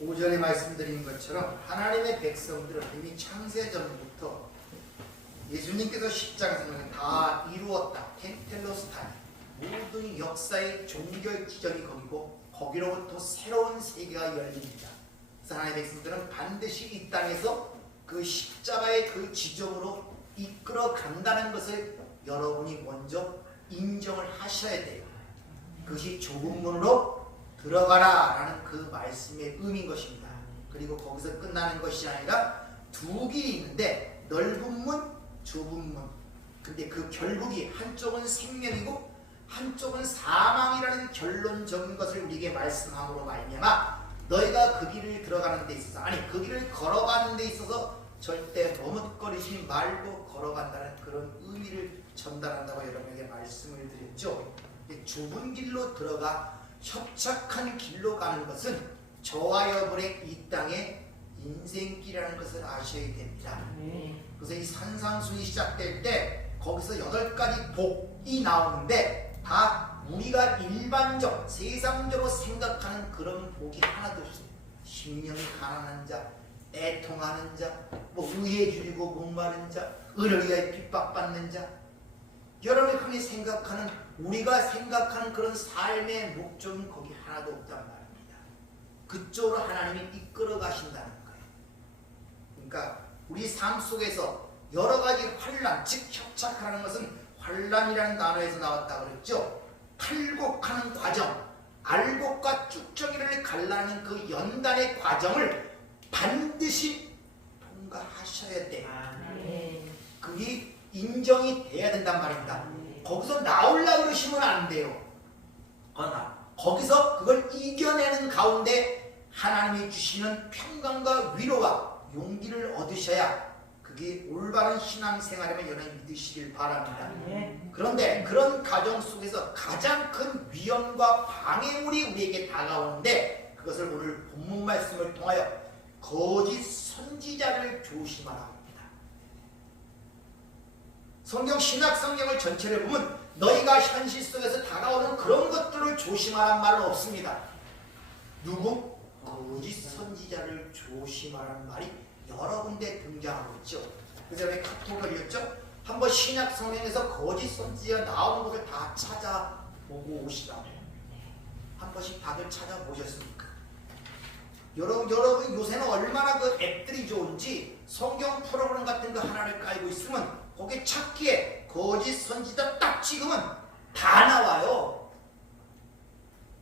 오전에 말씀드린 것처럼 하나님의 백성들은 이미 창세전부터 예수님께서 십자가에서 다 이루었다. 텔로스타니 모든 역사의 종결 지점이 거기고 거기로부터 새로운 세계가 열립니다. 그래서 하나님의 백성들은 반드시 이 땅에서 그 십자가의 그 지점으로 이끌어 간다는 것을 여러분이 먼저 인정을 하셔야 돼요. 그것이 좁은 문으로 들어가라 라는 그 말씀의 의미인 것입니다. 그리고 거기서 끝나는 것이 아니라 두 길이 있는데 넓은 문, 좁은 문. 근데 그 결국이 한쪽은 생명이고 한쪽은 사망이라는 결론적인 것을 우리에게 말씀함으로 말미암아 너희가 그 길을 들어가는 데 있어서, 아니 그 길을 걸어가는 데 있어서 절대 머뭇거리지 말고 걸어간다는 그런 의미를 전달한다고 여러분에게 말씀을 드렸죠. 좁은 길로 들어가 협착한 길로 가는 것은 저와 여러분의 이 땅의 인생길이라는 것을 아셔야 됩니다. 그래서 이 산상순이 시작될 때 거기서 8가지 복이 나오는데 다 우리가 일반적 세상적으로 생각하는 그런 복이 하나도 없어요. 심령이 가난한 자, 애통하는 자, 뭐 의에 줄이고 목마른 자, 의를 위하여 핍박받는 자, 여러분이 흔히 생각하는, 우리가 생각하는 그런 삶의 목적은 거기 하나도 없단 말입니다. 그쪽으로 하나님이 이끌어 가신다는 거예요. 그러니까 우리 삶 속에서 여러 가지 환란, 즉 협착하는 것은 환란이라는 단어에서 나왔다고 그랬죠. 탈곡하는 과정, 알곡과 쭉정이를 갈라는 그 연단의 과정을 반드시 통과하셔야 돼요. 그게 인정이 돼야 된단 말입니다. 거기서 나오려고 그러시면 안 돼요. 거기서 그걸 이겨내는 가운데 하나님이 주시는 평강과 위로와 용기를 얻으셔야 그게 올바른 신앙생활이면 여러분이 믿으시길 바랍니다. 그런데 그런 가정 속에서 가장 큰 위험과 방해물이 우리에게 다가오는데 그것을 오늘 본문 말씀을 통하여 거짓 선지자를 조심하라 합니다. 성경 신약 성경을 전체를 보면 너희가 현실 속에서 다가오는 그런 것들을 조심하라는 말은 없습니다. 누구? 거짓 선지자를 조심하라는 말이 여러 군데 등장하고 있죠. 그래서 왜 카톡을 읽었죠? 한번 신약 성경에서 거짓 선지자 나오는 것을 다 찾아보고 오시라고. 한 번씩 다들 찾아보셨습니까? 여러분 요새는 얼마나 그 앱들이 좋은지 성경 프로그램 같은 거 하나를 깔고 있으면 거기에 찾기에 거짓 선지자 딱 찍으면 다 나와요.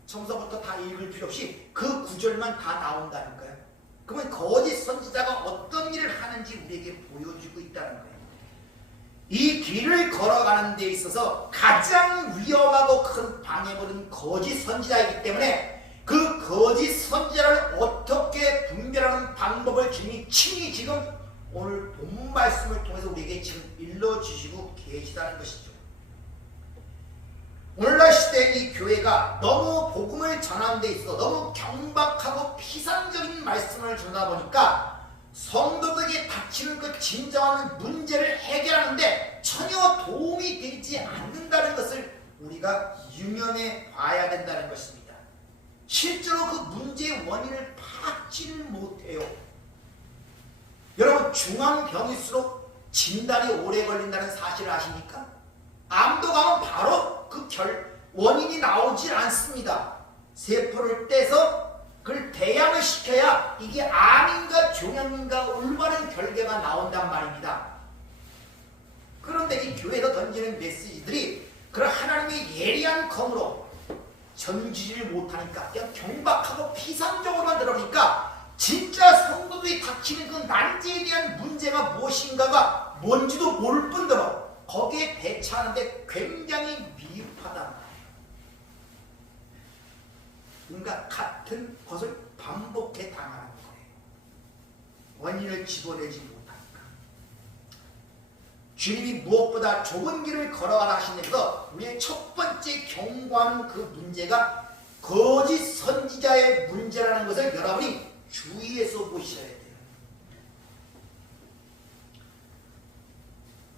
처음부터 다 읽을 필요 없이 그 구절만 다 나온다니까요. 그러면 거짓 선지자가 어떤 일을 하는지 우리에게 보여주고 있다는 거예요. 이 길을 걸어가는 데 있어서 가장 위험하고 큰 방해물은 거짓 선지자이기 때문에 그 거짓 선지자를 어떻게 분별하는 방법을 주님이 친히 지금 오늘 본문 말씀을 통해서 우리에게 지금 일러주시고 계시다는 것이죠. 오늘날 시대에 이 교회가 너무 복음을 전하는 데 있어 너무 경박하고 피상적인 말씀을 전하다 보니까 성도들에게 닥치는 그 진정한 문제를 해결하는데 전혀 도움이 되지 않는다는 것을 우리가 유념해 봐야 된다는 것입니다. 실제로 그 문제의 원인을 파악지를 못해요. 여러분 중환병일수록 진단이 오래 걸린다는 사실을 아십니까? 암도 가면 바로 그 원인이 나오질 않습니다. 세포를 떼서 그걸 배양을 시켜야 이게 암인가 종양인가 올바른 결과가 나온단 말입니다. 그런데 이 교회에서 던지는 메시지들이 그런 하나님의 예리한 검으로 전지를 못하니까 그냥 경박하고 피상적으로만 들어오니까 진짜 성도들이 닥치는 그 난제에 대한 문제가 무엇인가가 뭔지도 모를 뿐더러 거기에 대처하는데 굉장히 미흡하단 말이에요. 그러니까 같은 것을 반복해 당하는 거예요. 원인을 집어내지 못하니까. 주님이 무엇보다 좁은 길을 걸어가라 하시면서 우리의 첫 번째 경고하는 그 문제가 거짓 선지자의 문제라는 것을 여러분이 주의해서 보셔야 돼요.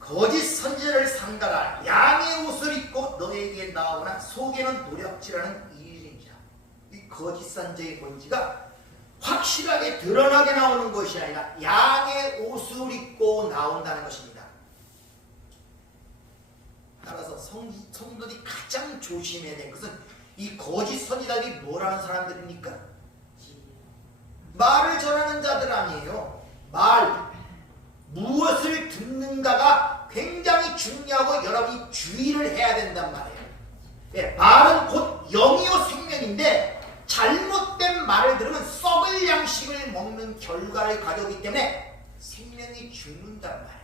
거짓 선지자를 상달하라. 양의 옷을 입고 너에게 나오나 속에는 노략질하는 이인이라. 이 거짓 선지자의 뭔지가 확실하게 드러나게 나오는 것이 아니라 양의 옷을 입고 나온다는 것입니다. 따라서 성도들이 가장 조심해야 될 것은 이 거짓 선지자들이 뭐라는 사람들입니까? 말을 전하는 자들 아니에요. 무엇을 듣는가가 굉장히 중요하고 여러분이 주의를 해야 된단 말이에요. 예, 말은 곧 영이요 생명인데 잘못된 말을 들으면 썩을 양식을 먹는 결과를 가져오기 때문에 생명이 죽는단 말이에요.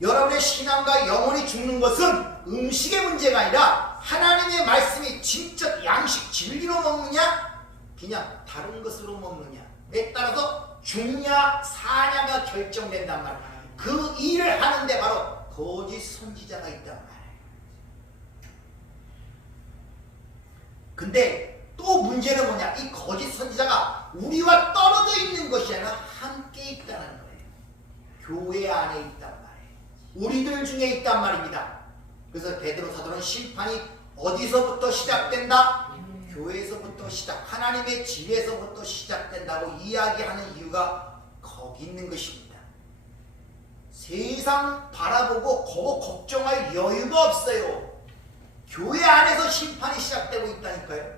여러분의 신앙과 영혼이 죽는 것은 음식의 문제가 아니라 하나님의 말씀이 진짜 양식 진리로 먹느냐 그냥 다른 것으로 먹느냐에 따라서 죽냐 사냐가 결정된단 말이에요. 그 일을 하는데 바로 거짓 선지자가 있단 말이에요. 근데 또 문제는 뭐냐? 이 거짓 선지자가 우리와 떨어져 있는 것이 아니라 함께 있다는 거예요. 교회 안에 있단 말이에요. 우리들 중에 있단 말입니다. 그래서 베드로 사도는 심판이 어디서부터 시작된다? 교회에서부터 하나님의 집에서부터 시작된다고 이야기하는 이유가 거기 있는 것입니다. 세상 바라보고 그거 걱정할 여유가 없어요. 교회 안에서 심판이 시작되고 있다니까요.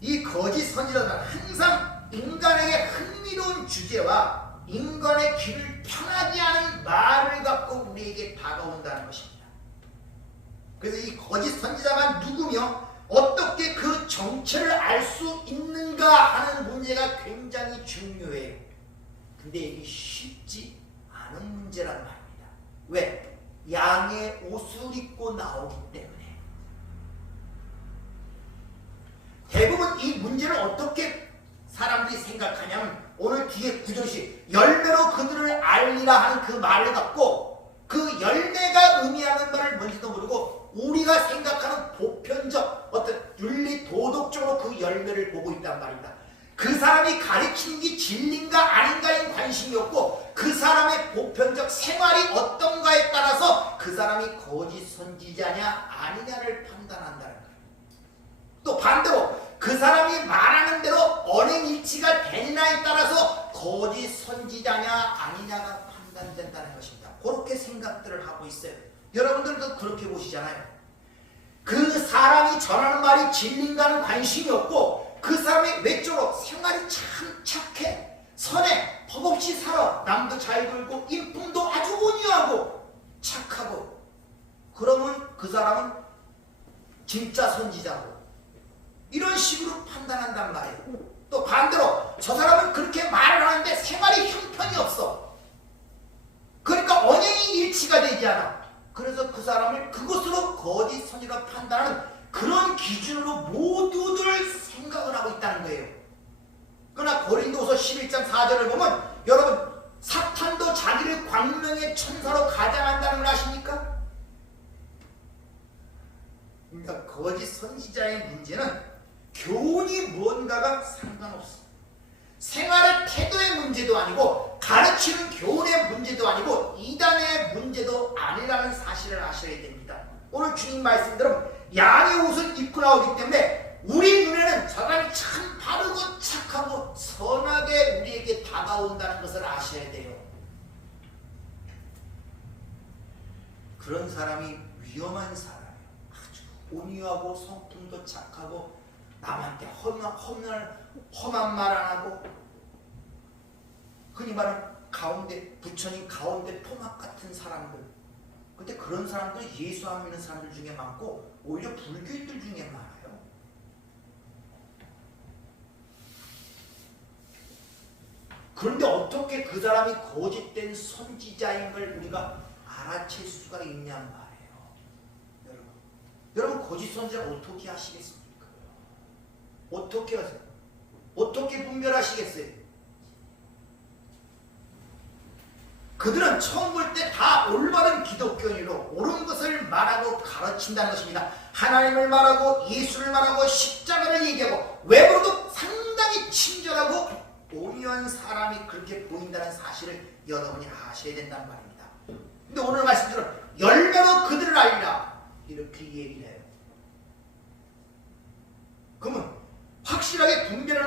이 거짓 선지자는 항상 인간에게 흥미로운 주제와 인간의 귀를 편하게 하는 말을 갖고 우리에게 다가온다는 것입니다. 그래서 이 거짓 선지자가 누구며 어떻게 그 정체를 알 수 있는가 하는 문제가 굉장히 중요해요. 근데 이게 쉽지 않은 문제란 말입니다. 왜? 양의 옷을 입고 나오기 때문에. 대부분 이 문제를 어떻게 사람들이 생각하냐면 오늘 뒤에 구절시 열매로 그들을 알리라 하는 그 말을 갖고 그 열매가 의미하는 말을 뭔지도 모르고 우리가 생각하는 보편적 어떤 윤리 도덕적으로 그 열매를 보고 있단 말입니다. 그 사람이 가르치는 게 진리인가 아닌가에 관심이 없고 그 사람의 보편적 생활이 어떤가에 따라서 그 사람이 거짓 선지자냐 아니냐를 판단한다는 거예요. 또 반대로 그 사람이 말하는 대로 언행일치가 되느냐에 따라서 거짓 선지자냐 아니냐가 판단된다는 것입니다. 그렇게 생각들을 하고 있어요. 여러분들도 그렇게 보시잖아요. 그 사람이 전하는 말이 진리인가는 관심이 없고 그 사람의 외적으로 생활이 참 착해, 선해, 법 없이 살아, 남도 잘 돌고 인품도 아주 온유하고 착하고 그러면 그 사람은 진짜 선지자고 이런 식으로 판단한단 말이에요. 또 반대로 저 사람은 그렇게 말을 하는데 생활이 형편이 없어. 그러니까 언행이 일치가 되지 않아. 그래서 그 사람을 그것으로 거짓 선지자로 판단하는 그런 기준으로 모두들 생각을 하고 있다는 거예요. 그러나 고린도서 11장 4절을 보면 여러분 사탄도 자기를 광명의 천사로 가장한다는 걸 아십니까? 그러니까 거짓 선지자의 문제는 교훈이 무언가가 상관없어. 생활의 태도의 문제도 아니고 가르치는 교훈의 문제도 아니고 이단의 문제도 아니라는 사실을 아셔야 됩니다. 오늘 주님 말씀대로 양의 옷을 입고 나오기 때문에 우리 눈에는 저 사람이 참 바르고 착하고 선하게 우리에게 다가온다는 것을 아셔야 돼요. 그런 사람이 위험한 사람이에요. 아주 온유하고 성품도 착하고 남한테 험한 말 안 하고 흔히 말하는 가운데 부처님 가운데 토막 같은 사람들. 근데 그런 사람들이 예수 안 믿는 사람들 중에 많고 오히려 불교인들 중에 많아요. 그런데 어떻게 그 사람이 거짓된 선지자인 걸 우리가 알아챌 수가 있냔 말이에요. 여러분 거짓 선지자 어떻게 하시겠습니까? 어떻게 하세요? 어떻게 분별하시겠어요? 그들은 처음 볼 때 다 올바른 기독교인으로 옳은 것을 말하고 가르친다는 것입니다. 하나님을 말하고 예수를 말하고 십자가를 얘기하고 외부로도 상당히 친절하고 온유한 사람이 그렇게 보인다는 사실을 여러분이 아셔야 된다는 말입니다. 근데 오늘 말씀처럼 열매로 그들을 알리라 이렇게 얘기를 해요.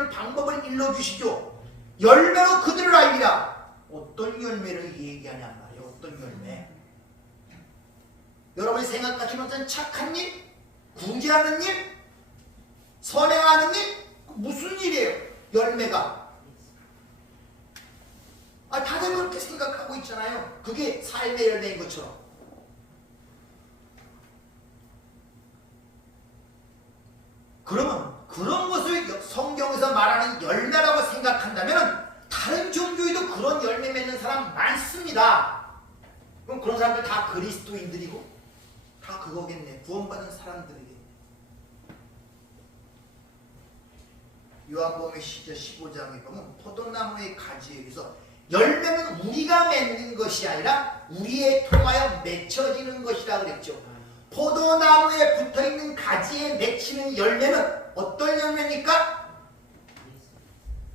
주는 방법을 일러주시죠. 열매로 그들을 알리라. 어떤 열매를 얘기하냔 말이에요. 어떤 열매? 여러분이 생각하시는 어떤 착한 일? 구제하는 일? 선행하는 일? 무슨 일이에요? 열매가. 다들 그렇게 생각하고 있잖아요. 그게 삶의 열매인 것처럼. 그러면 그런 것을 성경에서 말하는 열매라고 생각한다면 다른 종교에도 그런 열매 맺는 사람 많습니다. 그럼 그런 사람들 다 그리스도인들이고 다 그거겠네. 구원받은 사람들이겠네. 요한복음 15장에 보면 포도나무의 가지에 비해서 열매는 우리가 맺는 것이 아니라 우리에 통하여 맺혀지는 것이라 그랬죠. 포도나무에 붙어있는 가지에 맺히는 열매는 어떤 열매입니까?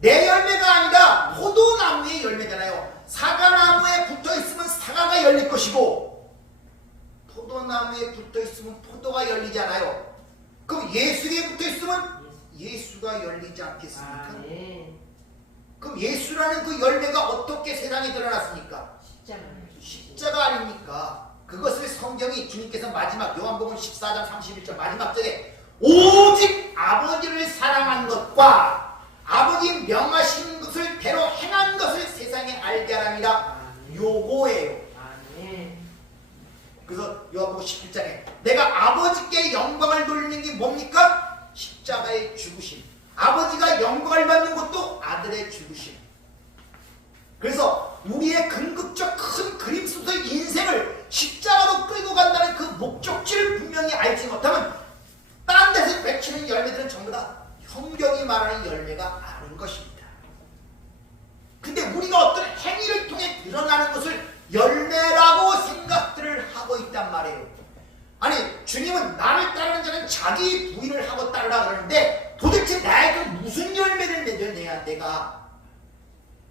내 열매가 아니라 포도나무의 열매잖아요. 사과나무에 붙어있으면 사과가 열릴 것이고 포도나무에 붙어있으면 포도가 열리잖아요. 그럼 예수에 붙어있으면 예수가 열리지 않겠습니까? 그럼 예수라는 그 열매가 어떻게 세상에 드러났습니까? 십자가 아닙니까? 그것을 성경이 주님께서 마지막 요한복음 14장 31절 마지막 절에 오직 아버지를 사랑한 것과 아버지 명하신 것을 대로 행한 것을 세상에 알게 하랍니다. 요거예요. 그래서 요한복음 17장에 내가 아버지께 영광을 돌리는 게 뭡니까? 십자가의 죽으심. 아버지가 영광을 받는 것도 아들의 죽으심. 그래서 우리의 궁극적 큰 그림 속의 인생을 십자가로 끌고 간다는 그 목적지를 분명히 알지 못하면 다른 데서 맺히는 열매들은 전부 다 성경이 말하는 열매가 아닌 것입니다. 근데 우리가 어떤 행위를 통해 드러나는 것을 열매라고 생각들을 하고 있단 말이에요. 아니 주님은 나를 따르는 자는 자기 부인을 하고 따르라 그러는데 도대체 나에게 무슨 열매를 맺어내야 내가.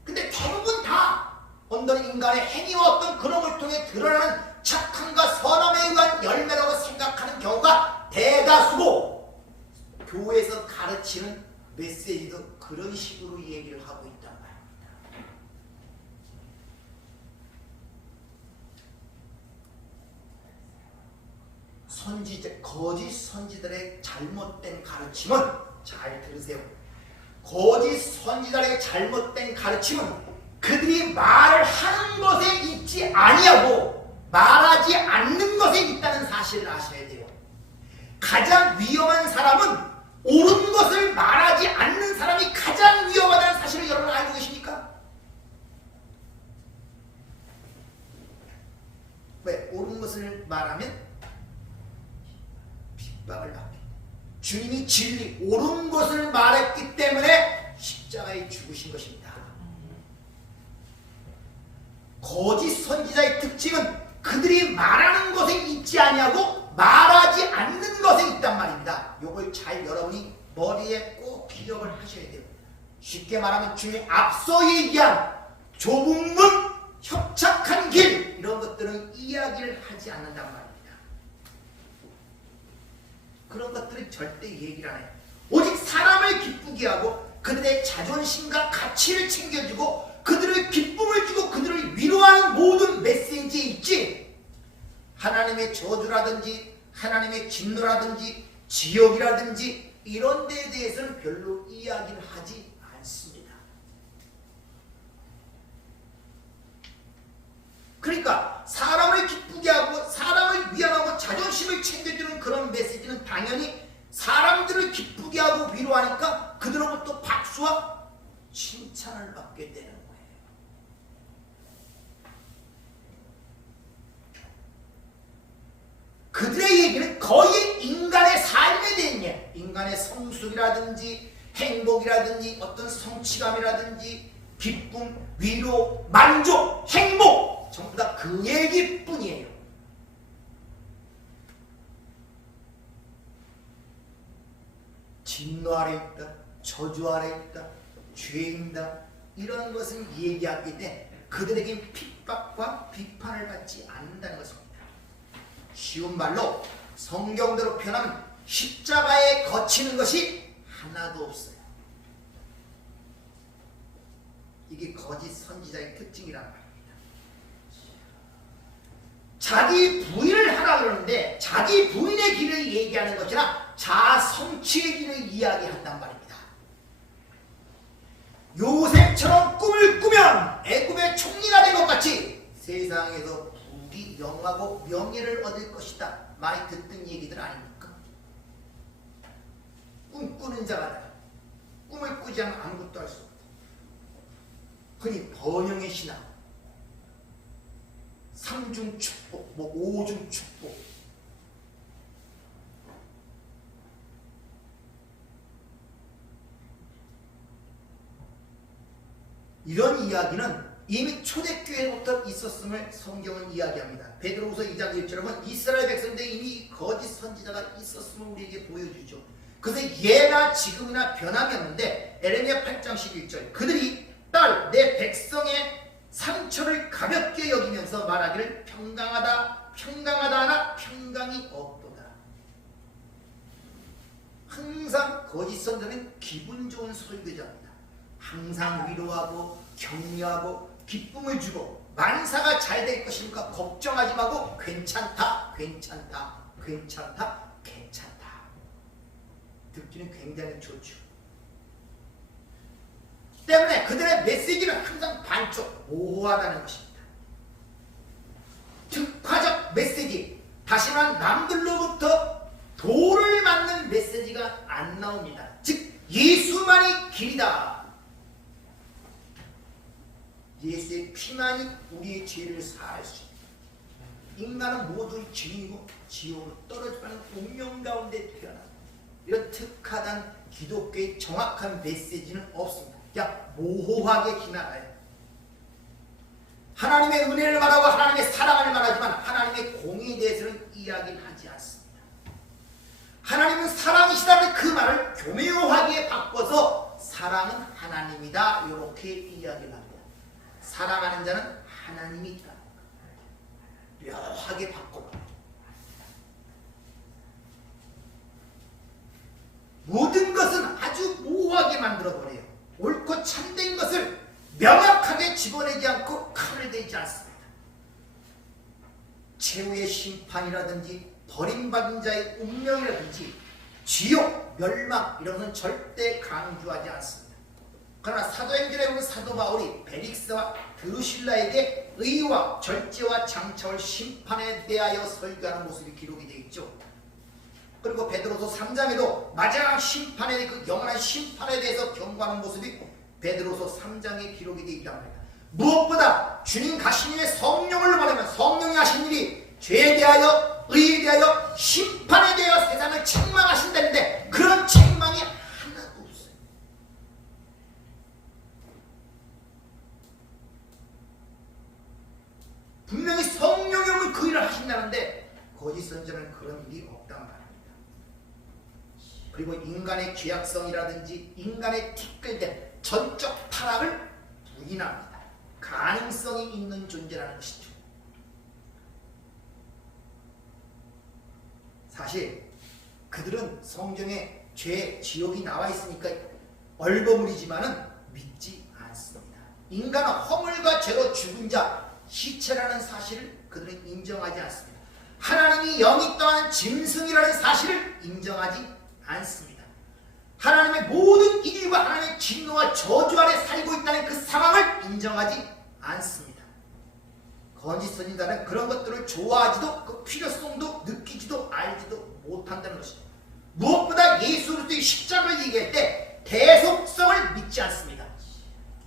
근데 대부분 다 어떤 인간의 행위와 어떤 그런 걸 통해 드러나는 착함과 선함에 의한 열매라고 생각하는 경우가 대다수고 교회에서 가르치는 메시지도 그런 식으로 얘기를 하고 있단 말입니다. 거짓 선지자들의 잘못된 가르침은 잘 들으세요. 거짓 선지자들의 잘못된 가르침은 그들이 말을 하는 것에 있지 아니하고 말하지 않는 것에 있다는 사실을 아셔야 돼요. 가장 위험한 사람은 옳은 것을 말하지 않는 사람이 가장 위험하다는 사실을 여러분 알고 계십니까? 왜? 옳은 것을 말하면 핍박을 받게. 주님이 진리, 옳은 것을 말했기 때문에 십자가에 죽으신 것입니다. 거짓 선지자의 특징은 그들이 말하는 것에 있지 아니하고 말하지 않는 것에 있단 말입니다. 이걸 잘 여러분이 머리에 꼭 기억을 하셔야 돼요. 쉽게 말하면 주님이 앞서 얘기한 좁은 문, 협착한 길 이런 것들은 이야기를 하지 않는단 말입니다. 그런 것들은 절대 얘기를 안 해요. 오직 사람을 기쁘게 하고 그들의 자존심과 가치를 챙겨주고 그들의 기쁨을 주고 그들을 위로하는 모든 메시지에 있지 하나님의 저주라든지 하나님의 진노라든지 지역이라든지 이런 데에 대해서는 별로 이야기를 하지 않습니다. 그러니까 사람을 기쁘게 하고 사람을 위안하고 자존심을 챙겨주는 그런 메시지는 당연히 사람들을 기쁘게 하고 위로하니까 그들로부터 박수와 칭찬을 받게 되는 거예요. 그들의 얘기는 거의 인간의 삶에 대한 얘기, 인간의 성숙이라든지 행복이라든지 어떤 성취감이라든지 기쁨, 위로, 만족, 행복 전부 다 그 얘기뿐이에요. 진노 아래 있다, 저주 아래 있다, 죄인다 이런 것을 얘기하기 때문에 그들에게 핍박과 비판을 받지 않는다는 것입니다. 쉬운 말로 성경대로 표현하면 십자가에 거치는 것이 하나도 없어요. 이게 거짓 선지자의 특징이란 말입니다. 자기 부인을 하라 그러는데 자기 부인의 길을 얘기하는 것이나 자아 성취의 길을 이야기한단 말입니다. 요셉처럼 꿈을 꾸면 애굽의 총리가 된 것 같이 세상에서 부귀 영화고 명예를 얻을 것이다. 많이 듣던 얘기들 아닙니까? 꿈꾸는 자가 꿈을 꾸지 않으면 아무것도 할 수 없다. 흔히 번영의 신앙, 삼중 축복, 오중 축복, 이런 이야기는 이미 초대교회부터 있었음을 성경은 이야기합니다. 베드로후서 2장 1절은 이스라엘 백성들에 이미 거짓 선지자가 있었음을 우리에게 보여주죠. 그래서 예나 지금이나 변함이 없는데 에레미야 8장 11절 그들이 딸 내 백성의 상처를 가볍게 여기면서 말하기를 평강하다 하나 평강이 없도다. 항상 거짓 선지자는 기분 좋은 설교자입니다. 항상 위로하고 격려하고 기쁨을 주고 만사가 잘 될 것이니까 걱정하지 말고 괜찮다 듣기는 굉장히 좋죠. 때문에 그들의 메시지는 항상 반쪽 모호하다는 것입니다. 특화적 메시지, 다시 말하면 남들로부터 돌을 맞는 메시지가 안 나옵니다. 즉 예수만이 길이다. 예수의 피만이 우리의 죄를 사할 수 있다. 인간은 모두 죄인이고 지옥으로 떨어져가는 운명 가운데 태어난다. 이런 특화된 기독교의 정확한 메시지는 없습니다. 그냥 모호하게 지나가요. 하나님의 은혜를 말하고 하나님의 사랑을 말하지만 하나님의 공의에 대해서는 이야기를 하지 않습니다. 하나님은 사랑이시다는 그 말을 교묘하게 바꿔서 사랑은 하나님이다 이렇게 이야기를 합니다. 사랑하는 자는 하나님이 있다. 묘하게 바꿔버려요. 모든 것은 아주 모호하게 만들어버려요. 옳고 참된 것을 명확하게 집어내지 않고 칼을 대지 않습니다. 최후의 심판이라든지 버림받은 자의 운명이라든지 지옥, 멸망 이런 것은 절대 강조하지 않습니다. 그러나 사도행전에 보면 사도 바울이 벨릭스와 드루실라에게 의와 절제와 장차올 심판에 대하여 설교하는 모습이 기록이 되어 있죠. 그리고 베드로서 3장에도 마지막 심판에 그 영원한 심판에 대해서 경고하는 모습이 베드로서 3장에 기록이 되어 있단 말입니다. 무엇보다 주님 가시님의 성령을 보내면 성령이 하신 일이 죄에 대하여 의에 대하여 심판에 대하여 세상을 책망하신다는데 그런 책망이 하나도 없어요. 분명히 성령이 오면 그 일을 하신다는데 거짓 선지자는 그런 일이 없단 말입니다. 그리고 인간의 죄악성이라든지 인간의 티끌된 전적 타락을 부인합니다. 가능성이 있는 존재라는 것이죠. 사실 그들은 성경에 죄, 지옥이 나와 있으니까 얼버무리지만은 믿지 않습니다. 인간은 허물과 죄로 죽은 자, 시체라는 사실을 그들은 인정하지 않습니다. 하나님이 영이 떠나는 짐승이라는 사실을 인정하지 않습니다. 하나님의 모든 인류가 하나님의 진노와 저주 아래 살고 있다는 그 상황을 인정하지 않습니다. 거짓 선지자는 그런 것들을 좋아하지도 그 필요성도 느끼지도 알지도 못한다는 것입니다. 무엇보다 예수 그리스도의 십자가를 얘기할 때 대속성을 믿지 않습니다.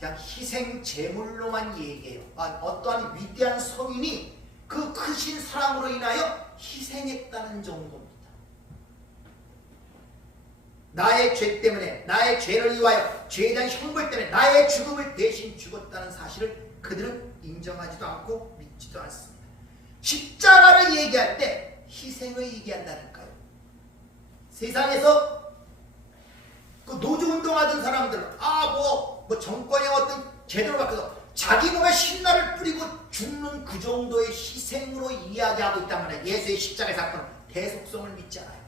그냥 희생 제물로만 얘기해요. 어떠한 위대한 성인이 그 크신 사랑으로 인하여 희생했다는 정도입니다. 나의 죄 때문에 나의 죄를 위하여 죄에 대한 형벌 때문에 나의 죽음을 대신 죽었다는 사실을 그들은 인정하지도 않고 믿지도 않습니다. 십자가를 얘기할 때 희생을 얘기한다니까요. 세상에서 그 노조운동하던 사람들은 뭐 정권의 어떤 제도를 바꿔서 자기 몸에 신나를 뿌리고 죽는 그 정도의 희생으로 이야기하고 있단 말이에요. 예수의 십자가의 사건은 대속성을 믿지 않아요.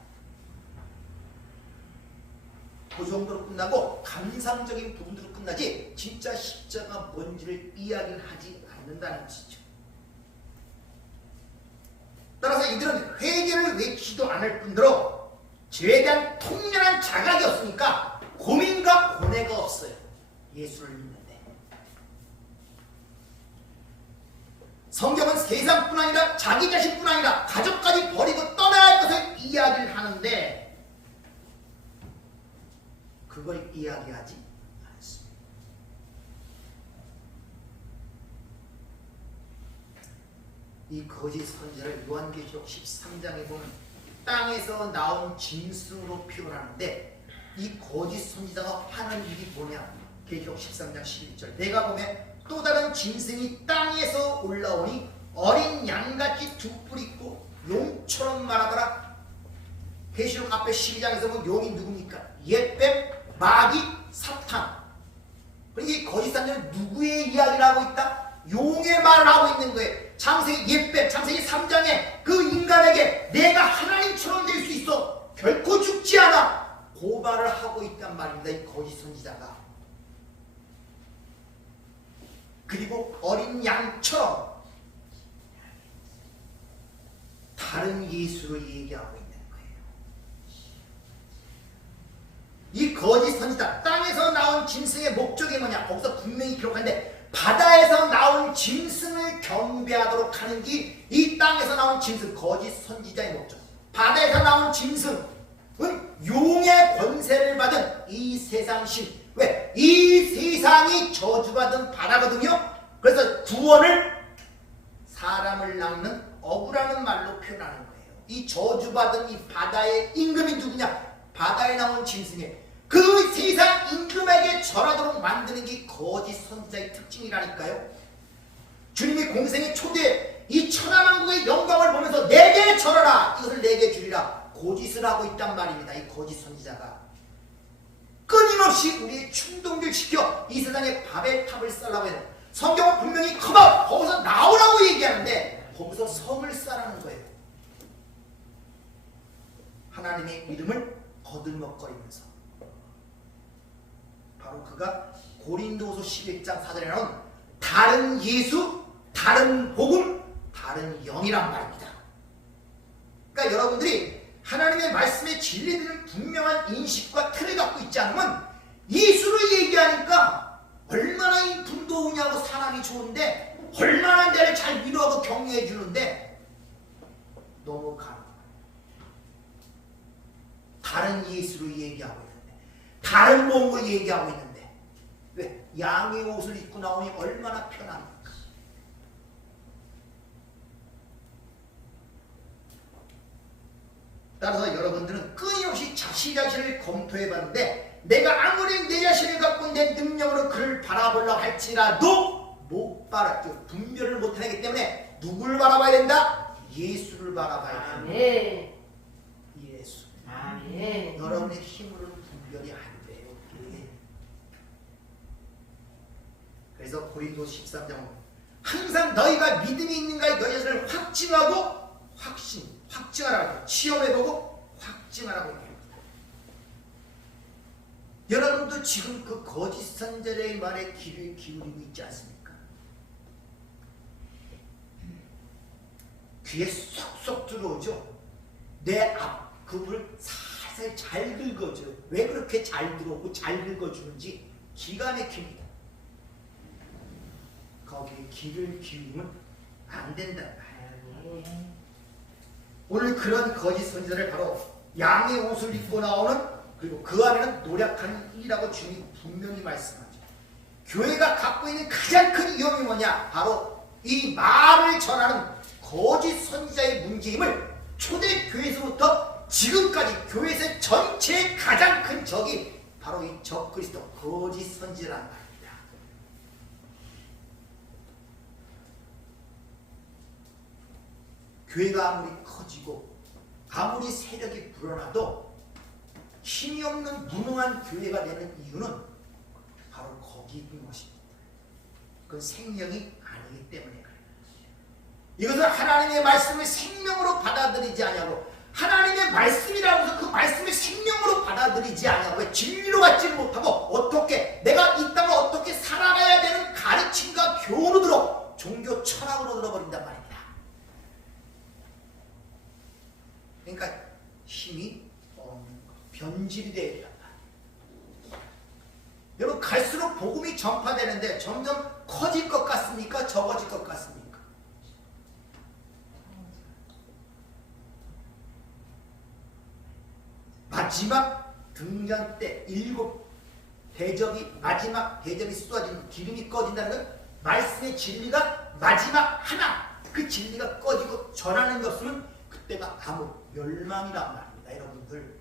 그 정도로 끝나고 감상적인 부분으로 끝나지 진짜 십자가 뭔지를 이야기를 하지 않는다는 것이죠. 따라서 이들은 회개를 외치지도 않을 뿐더러 죄에 대한 통렬한 자각이 없으니까 고민과 고뇌가 없어요. 예수를 믿는데. 성경은 세상뿐 아니라 자기 자신뿐 아니라 가족까지 버리고 떠나야 할 것을 이야기를 하는데 그걸 이야기하지 않습니다. 이 거짓 선지자를 요한계시록 13장에 보면 땅에서 나온 짐승으로 표현하는데 이 거짓 선지자가 하는 일이 뭐냐? 계시록 13장 11절 내가 보면 또 다른 짐승이 땅에서 올라오니 어린 양같이 두 뿔 있고 용처럼 말하더라. 계시록 앞에 12장에서 보면 용이 누굽니까? 옛뱀, 마귀, 사탄. 그러니까 이 거짓 선지자는 누구의 이야기를 하고 있다? 용의 말을 하고 있는 거예요. 창세기 옛뱀, 창세기 3장에 그 인간에게 내가 하나님처럼 될 수 있어. 결코 죽지 않아. 고발을 하고 있단 말입니다. 이 거짓 선지자가. 그리고 어린 양처럼 다른 예수를 얘기하고 있는 거예요. 이 거짓 선지자 땅에서 나온 짐승의 목적이 뭐냐? 거기서 분명히 기록하는데 바다에서 나온 짐승을 경배하도록 하는 게 이 땅에서 나온 짐승 거짓 선지자의 목적. 바다에서 나온 짐승은 용의 권세를 받은 이 세상 신. 왜? 이 세상이 저주받은 바다거든요. 그래서 구원을 사람을 낚는 어구라는 말로 표현하는 거예요. 이 저주받은 이 바다의 임금이 누구냐? 바다에 나온 짐승에 그 세상 임금에게 절하도록 만드는 게 거짓 선지자의 특징이라니까요. 주님이 공생의 초대 이 천하만국의 영광을 보면서 내게 절하라, 이것을 내게 주리라 고짓을 하고 있단 말입니다. 이 거짓 선지자가 끊임없이 우리의 충동을 시켜 이 세상에 바벨탑을 쌓으려고 해요. 성경은 분명히 컴아웃 거기서 나오라고 얘기하는데 거기서 성을 쌓라는 거예요. 하나님의 이름을 거들먹거리면서 바로 그가 고린도후서 11장 4절에 나온 다른 예수, 다른 복음, 다른 영이란 말입니다. 그러니까 여러분들이 하나님의 말씀의 진리들은 분명한 인식과 틀을 갖고 있지 않으면 예수를 얘기하니까 얼마나 이 분도우냐고 사람이 좋은데 얼마나 내를 잘 위로하고 격려해 주는데 너무 가는 거예요. 다른 예수를 얘기하고 있는데 다른 몸을 얘기하고 있는데 왜? 양의 옷을 입고 나오니 얼마나 편합니까? 따라서 여러분들은 끊임없이 자신을 검토해봤는데 내가 아무리 내 자신을 갖고 내 능력으로 그를 바라보려 할지라도 못 바라죠. 분별을 못하기 때문에 누굴 바라봐야 된다? 예수를 바라봐야 된다. 아멘. 예수. 아멘. 여러분의 힘으로는 분별이 안 돼요. 그래서 고린도서 13장 항상 너희가 믿음이 있는가 너희 자신을 확증하고 확증하라고 시험해보고 확증하라고 얘기합니다. 여러분도 지금 그 거짓 선지자의 말에 귀를 기울이고 있지 않습니까? 귀에 쏙쏙 들어오죠. 내 앞 그분을 살살 잘 긁어줘. 왜 그렇게 잘 들어오고 잘 긁어주는지 기가 막힙니다. 거기에 귀를 기울이면 안 된다. 오늘 그런 거짓 선지자를 바로 양의 옷을 입고 나오는 그리고 그 안에는 노력하는 이라고 주님이 분명히 말씀하죠. 교회가 갖고 있는 가장 큰 위험이 뭐냐? 바로 이 말을 전하는 거짓 선지자의 문제임을 초대교회에서부터 지금까지 교회에서 전체의 가장 큰 적이 바로 이 적그리스도 거짓 선지자란 말입니다. 교회가 아무리 커지고 아무리 세력이 불어나도 힘이 없는 무능한 교회가 되는 이유는 바로 거기인 것입니다. 그건 생명이 아니기 때문에 그래요. 이것은 하나님의 말씀을 생명으로 받아들이지 않냐고 하나님의 말씀이라고 해서 그 말씀을 생명으로 받아들이지 않냐고 진리로 힘이 없는 거. 변질이 되어 있단 말이에요. 여러분 갈수록 복음이 전파되는데 점점 커질 것 같습니까? 적어질 것 같습니까? 마지막 등장 때 마지막 대접이 쏟아지는 기름이 꺼진다는 건 말씀의 진리가 마지막 하나 그 진리가 꺼지고 전하는 게 없으면 그때가 암흑 멸망이란 말입니다. 여러분들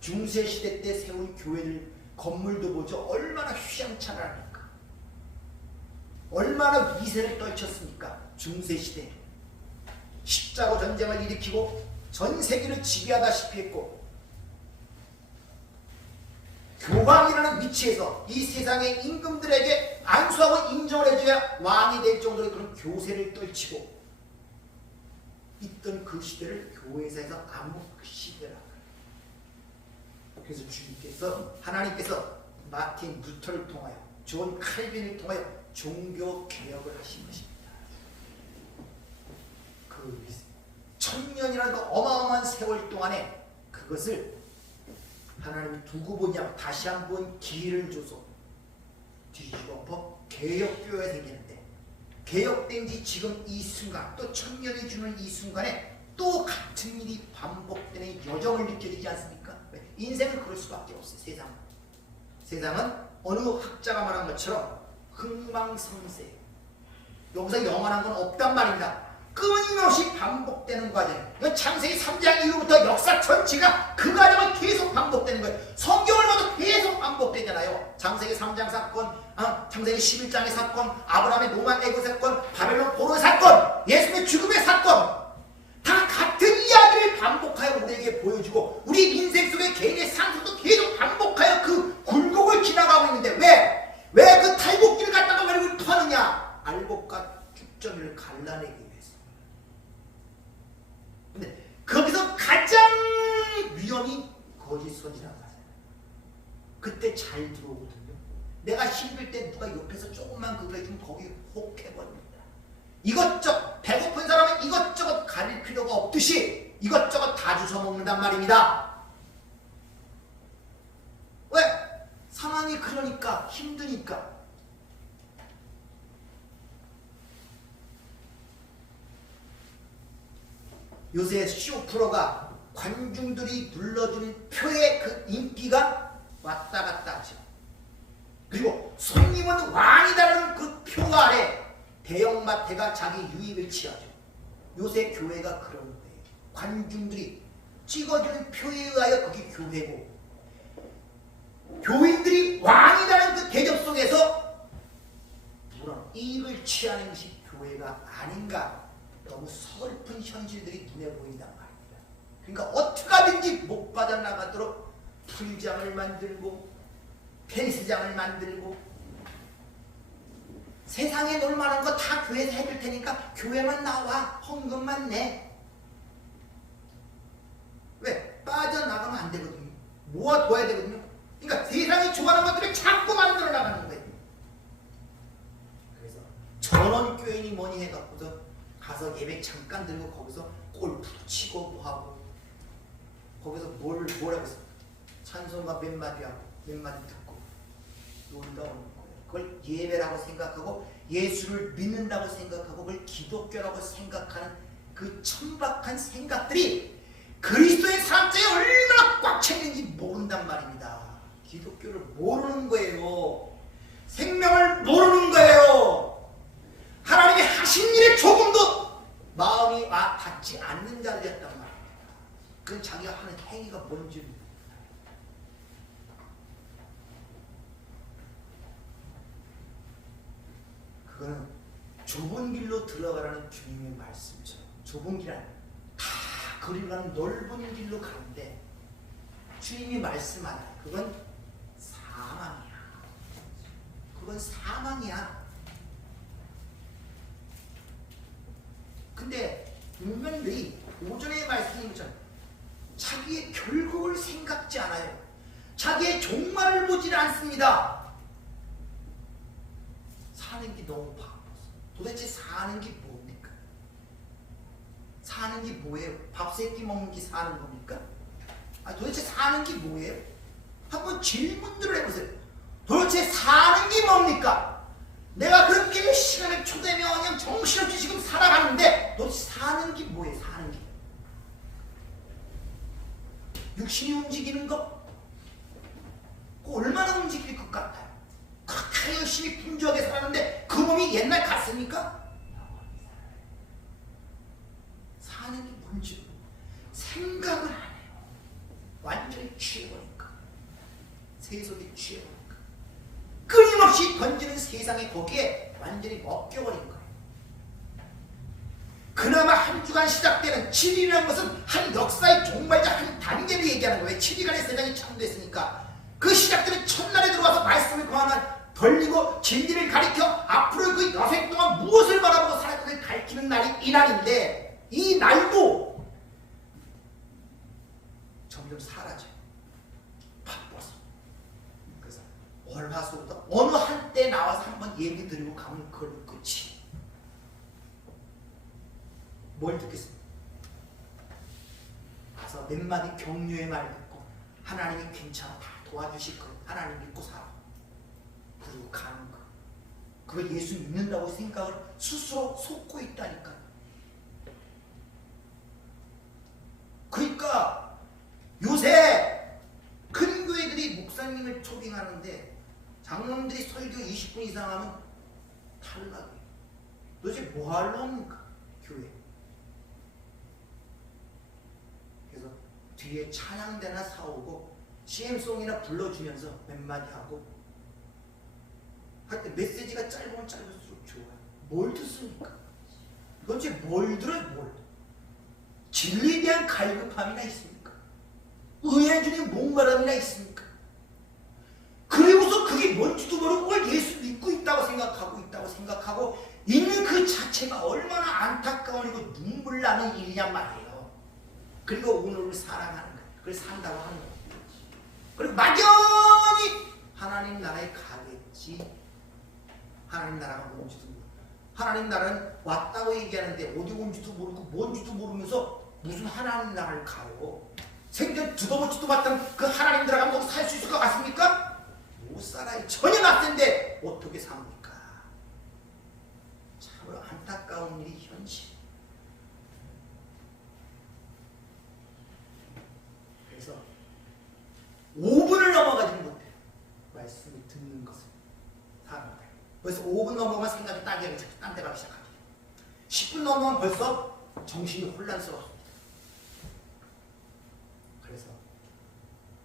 중세시대 때 세운 교회들 건물도 보죠. 얼마나 휘황찬란합니까? 얼마나 위세를 떨쳤습니까? 중세시대 십자가 전쟁을 일으키고 전 세계를 지배하다시피 했고 교황이라는 위치에서 이 세상의 임금들에게 안수하고 인정을 해줘야 왕이 될 정도의 그런 교세를 떨치고 있던 그 시대를 교회사에서 암흑 시대라고 해요. 그래서 주님께서 하나님께서 마틴 루터를 통하여 존 칼빈을 통하여 종교 개혁을 하신 것입니다. 그 1000년이라는 그 어마어마한 세월 동안에 그것을 하나님이 두고 보냐고 다시 한번 기회를 줘서 뒤집어 엎어 개혁교회가 생기는데 개혁된 지 지금 이 순간 또 1000년이 주는 이 순간에 또 같은 일이 반복되는 여정을 느껴지지 않습니까? 인생은 그럴 수밖에 없어요. 세상은 어느 학자가 말한 것처럼 흥망성쇠 여기서 영원한 건 없단 말입니다. 끊임없이 반복되는 과정. 창세기 3장 이후부터 역사 전체가 그 과정은 계속 반복되는 거예요. 성경을 봐도 계속 반복되잖아요. 창세기 3장 사건, 창세기 11장의 사건, 아브라함의 노만 애고 사건, 바벨론 포로 사건, 예수님의 죽음의 사건 다 같은 이야기를 반복하여 우리에게 보여주고 우리 인생 속의 개인의 상승도 계속 반복하여 그 굴곡을 지나가고 있는데 왜 그 탈곡길을 갖다가 왜 이걸 터느냐? 알곡과 쭉정이를 갈라내기 위해서. 근데 거기서 가장 위험이 거짓선이라고 하잖아요. 그때 잘 들어오거든요. 내가 힘들 때 누가 옆에서 조금만 그거 해주면 거기 혹 해버립니다. 이것저것 배고픈 사람은 이것저것 가릴 필요가 없듯이 이것저것 다 주워 먹는단 말입니다. 왜? 상황이 그러니까 힘드니까. 요새 쇼 프로가 관중들이 눌러주는 표의 그 인기가 왔다 갔다 하죠. 그리고 손님은 왕이다라는 그 표 아래 대형마트가 자기 유입을 취하죠. 요새 교회가 그런 거예요. 관중들이 찍어주는 표에 의하여 그게 교회고 교인들이 왕이라는 그 대접 속에서 물론 이익을 취하는 것이 교회가 아닌가. 너무 서글픈 현실들이 눈에 보인단 말입니다. 그러니까 어떻게 하든지 못 빠져나가도록 풀장을 만들고 펜스장을 만들고 세상에 놀만한 거 다 교회에서 해줄 테니까 교회만 나와 헌금만 내. 왜? 빠져나가면 안 되거든요. 모아둬야 되거든요. 그러니까 세상이 좋아하는 것들을 자꾸 만들어 나가는 거예요. 그래서 전원교인이 뭐니 해갖고서 가서 예배 잠깐 들고 거기서 골프 치고 뭐하고 거기서 뭐라고 했어? 찬송가 몇 마디 하고 몇 마디 듣고 놀다 오는 거예요. 그걸 예배라고 생각하고 예수를 믿는다고 생각하고 그걸 기독교라고 생각하는 그 천박한 생각들이 그리스도의 사람들이 얼마나 꽉 차있는지 모른단 말입니다. 기독교를 모르는 거예요. 생명을 모르는 거예요. 하나님이 하신 일에 조금도 마음이 닿지 않는 자들이었단 말입니다. 그건 자기가 하는 행위가 뭔지 그거는 좁은 길로 들어가라는 주님의 말씀처럼 좁은 길 안에 다 거리를 가는 넓은 길로 가는데 주님이 말씀하라. 그건 사망이야. 그건 사망이야. 근데 인간들이 오전에 말씀인 것처럼 자기의 결국을 생각지 않아요. 자기의 종말을 보질 않습니다. 사는 게 너무 바빠서. 도대체 사는 게 뭡니까? 사는 게 뭐예요? 밥 세 끼 먹는 게 사는 겁니까? 도대체 사는 게 뭐예요? 한번 질문들을 해보세요. 도대체 사는 게 뭡니까? 내가 그렇게 시간을 초대며 그냥 정신없이 지금 살아가는데 도대체 사는 게 뭐예요? 사는 게 육신이 움직이는 거? 얼마나 움직일 것 같아요? 그렇게 열심히 분주하게 살았는데 그 몸이 옛날 같습니까? 사는 게 뭔지 생각을 안 해요. 완전히 취해버리니까. 세속에 취해버리니까. 끊임없이 던지는 세상에 거기에 완전히 먹혀버린 거예요. 그나마 한 주간 시작되는 7일이라는 것은 한 역사의 종말자 한 단계를 얘기하는 거예요. 7일간의 세상이 창조됐으니까 그 시작되는 첫날에 들어와서 말씀을 거하는 벌리고 진리를 가리켜 앞으로 그 여생 동안 무엇을 바라보고 살아가길 가르치는 날이 이날인데 이 날도 점점 사라져요. 바빠서. 그래서 월화수부터 어느 한때 나와서 한번 얘기 드리고 가면 그걸로 끝이. 뭘 듣겠습니까? 가서 몇 마디 격려의 말 듣고 하나님이 괜찮아 다 도와주실 거예요. 하나님 믿고 살아. 그리고 가는 거. 그걸 예수 믿는다고 생각을 스스로 속고 있다니까요. 그러니까 요새 큰 교회들이 목사님을 초빙하는데 장로님들이 설교 20분 이상 하면 탈락이에요. 도대체 뭐 하려고 합니까? 교회. 그래서 뒤에 찬양대나 사오고 CM송이나 불러주면서 몇 마디 하고 하여튼 메시지가 짧으면 짧을수록 좋아요. 뭘 듣습니까? 도대체 뭘 들어요? 뭘? 진리에 대한 갈급함이나 있습니까? 의에 주는 목마름이나 있습니까? 그리고서 그게 뭔지도 모르고 그걸 예수 믿고 있다고 생각하고 있는 그 자체가 얼마나 안타까운 이고 눈물 나는 일이냔 말이에요. 그리고 오늘을 사랑하는 거예요. 그걸 산다고 하는 거예요. 그리고 막연히 하나님 나라에 가겠지. 하나님 나라가 뭔지도 모르고 하나님 나라는 왔다고 얘기하는데 어디 온지도 모르고 뭔지도 모르면서 무슨 하나님 나라를 가요? 생전 듣어보지도 못한 그 하나님 나라가 뭐 살 수 있을 것 같습니까? 못 살아요. 전혀 낫던데 어떻게 삽니까? 참으로 안타까운 일이 현실. 그래서 5분을 넘어가지 못해요. 말씀을 듣는 것을 사람들. 그래서 5분 넘어가면 생각이 딴 데 가기 시작합니다. 10분 넘어가면 벌써 정신이 혼란스러워집니다. 그래서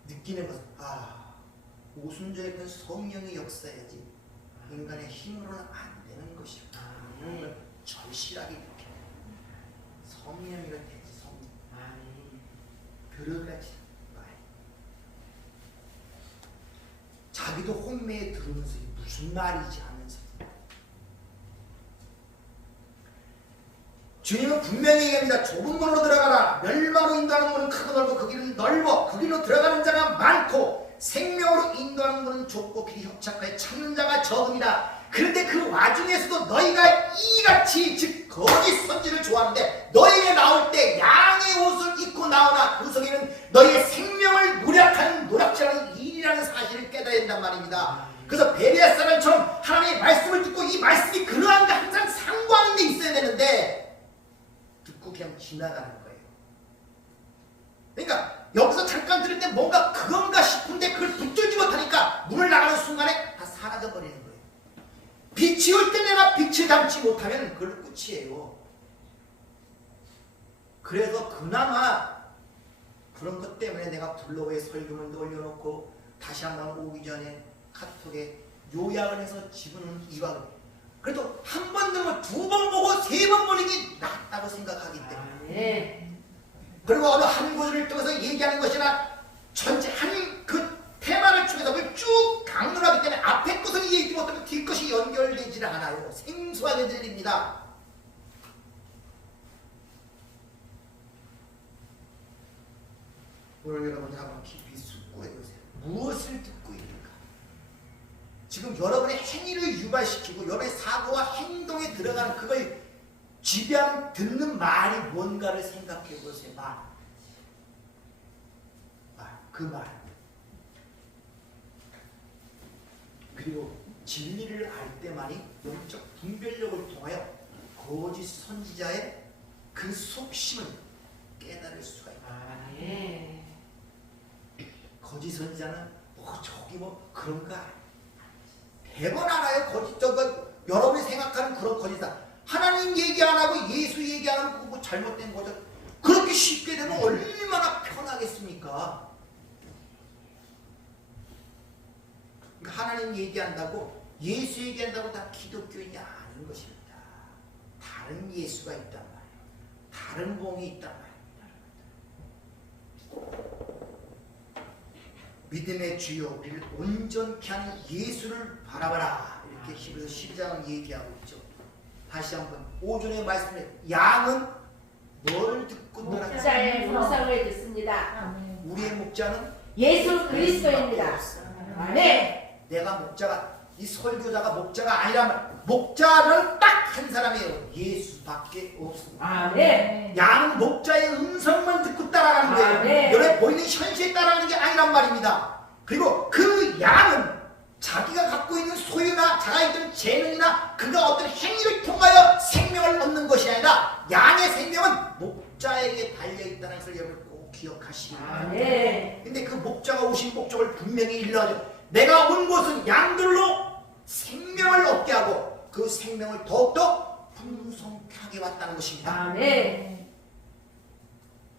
느끼는 것은 오순절했던 성령의 역사야지 인간의 힘으로는 안 되는 것이다. 이런 걸 절실하게 느껴요. 성령이라 되지 성령. 들어가지 말. 자기도 혼매에 들으면서 무슨 말이지 하면서 주님은 분명히 얘기합니다. 좁은 문으로 들어가라. 멸망으로 인도하는 문은 크고 넓고 그 길은 넓어. 그 길로 들어가는 자가 많고 생명으로 인도하는 문은 좁고 길이 협착하여 찾는 자가 적음이라. 그런데 그 와중에서도 너희가 이같이 즉 거짓 선지를 좋아하는데 너희에게 나올 때 양의 옷을 입고 나오나 그 속에는 너희의 생명을 노력하는 노략질하는 일이라는 사실을 깨달아야 된단 말입니다. 그래서 베레아 사람처럼 하나님의 말씀을 듣고 이 말씀이 그러한가 항상 상고하는 데 있어야 되는데 듣고 그냥 지나가는 거예요. 그러니까 여기서 잠깐 들을 때 뭔가 그건가 싶은데 그걸 붙들지 못하니까 문을 나가는 순간에 다 사라져버리는 거예요. 빛이 올 때 내가 빛을 담지 못하면 그걸로 끝이에요. 그래서 그나마 그런 것 때문에 내가 블로그에 설교문도 올려놓고 다시 한번 오기 전에 카톡에 요약을 해서 집어넣은 이유가 그래도 한 번 들으면 두 번 보고 세 번 보는 게 낫다고 생각하기 때문에 그리고 어느 한 구절을 통해서 얘기하는 것이나 전체 한 그 테마를 통해서 그걸 쭉 강론하기 때문에 앞에 것을 얘기하지 못하면 뒤 것이 연결되지 않아요. 생소하게 들립니다. 오늘 여러분들 한번 깊이 숙고해보세요. 무엇을 듣고 있는가? 지금 여러분의 행위를 유발시키고 여러분의 사고와 행동에 들어가는 그걸 지배하는 듣는 말이 뭔가를 생각해 보세요. 그 말. 그리고 진리를 알 때만이 영적 분별력을 통하여 거짓 선지자의 그 속심을 깨달을 수가 있다. 거짓 선지자는 저기 그런 거 아니에요. 대번 알아요. 거짓 여러분이 생각하는 그런 거짓다. 하나님 얘기 안 하고 예수 얘기 안 하고 그거 잘못된 거죠. 그렇게 쉽게 되면 얼마나 편하겠습니까? 그러니까 하나님 얘기한다고 예수 얘기한다고 다 기독교인이 아닌 것입니다. 다른 예수가 있단 말이에요. 다른 봉이 있단 말입니다. 믿음의 주요 우리를 온전케 하는 예수를 바라봐라. 이렇게 히브리서 12장은 얘기하고 있죠. 다시 한번 오전에 말씀에 양은 뭘 듣고 따라가는 목자의 음성을 듣습니다. 우리의 목자는 예수 그리스도입니다. 네. 내가 목자가 이 설교자가 목자가 아니라면 목자는 딱 한 사람이에요. 예수밖에 없습니다. 네. 양은 목자의 음성만 듣고 따라가는 거예요. 네. 여러분 보이는 현실에 따라가는 게 아니란 말입니다. 그리고 그 양은 자기가 갖고 있는 소유나 자가 있던 재능이나 그가 어떤 행위를 통하여 생명을 얻는 것이 아니라 양의 생명은 목자에게 달려있다는 것을 여러분 꼭 기억하시기 바랍니다. 네. 근데 그 목자가 오신 목적을 분명히 일러줘. 내가 온 곳은 양들로 생명을 얻게 하고 그 생명을 더욱더 풍성하게 왔다는 것입니다. 네.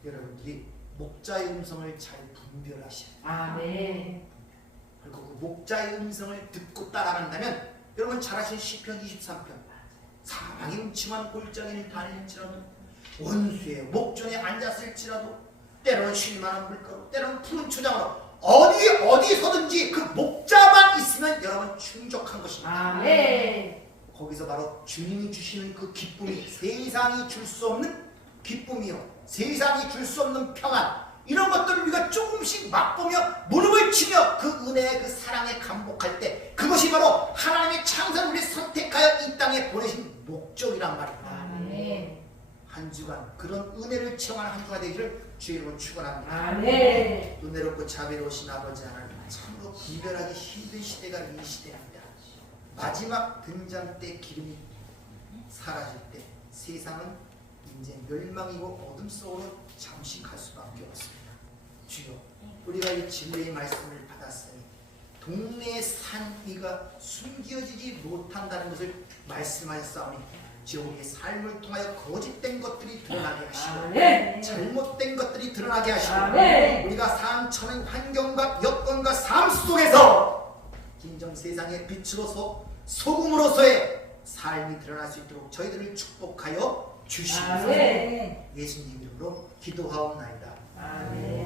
여러분들이 목자의 음성을 잘 분별하셔야 돼요. 네. 그리고 그 목자의 음성을 듣고 따라간다면 여러분 잘 아시는 시편 23편 사방이 음침한 골짜기를 다닐지라도 원수의 목전에 앉았을지라도 때로는 쉴만한 물가로 때로는 푸른 초장으로 어디서든지 그 목자만 있으면 여러분 충족한 것입니다. 네. 거기서 바로 주님이 주시는 그 기쁨이 세상이 줄 수 없는 기쁨이요 세상이 줄 수 없는 평안 이런 것들을 우리가 조금씩 맛보며 무릎을 치며 그 은혜의 그 사랑에 감복할 때 그것이 바로 하나님의 창조를 우리 선택하여 이 땅에 보내신 목적이란 말입니다. 네. 한 주간 그런 은혜를 체험하는 한 주가 되기를 주의 이름으로 축원합니다. 네. 은혜롭고 자비로우신 아버지 하나님 참으로 분별하기 힘든 시대가 이 시대입니다. 마지막 등장 때 기름이 사라질 때 세상은 이제 멸망이고 어둠 속으로 잠시 갈 수밖에 없습니다. 주여 우리가 이 진리의 말씀을 받았으니 동네의 산 위가 숨겨지지 못한다는 것을 말씀하셨사오니 주여 우리의 삶을 통하여 거짓된 것들이 드러나게 하시고 네. 잘못된 것들이 드러나게 하시고 네. 우리가 상처는 환경과 여건과 삶 속에서 진정 세상의 빛으로서 소금으로서의 삶이 드러날 수 있도록 저희들을 축복하여 주시옵소서. 네. 예수님 이름으로 기도하옵나이다. 아멘.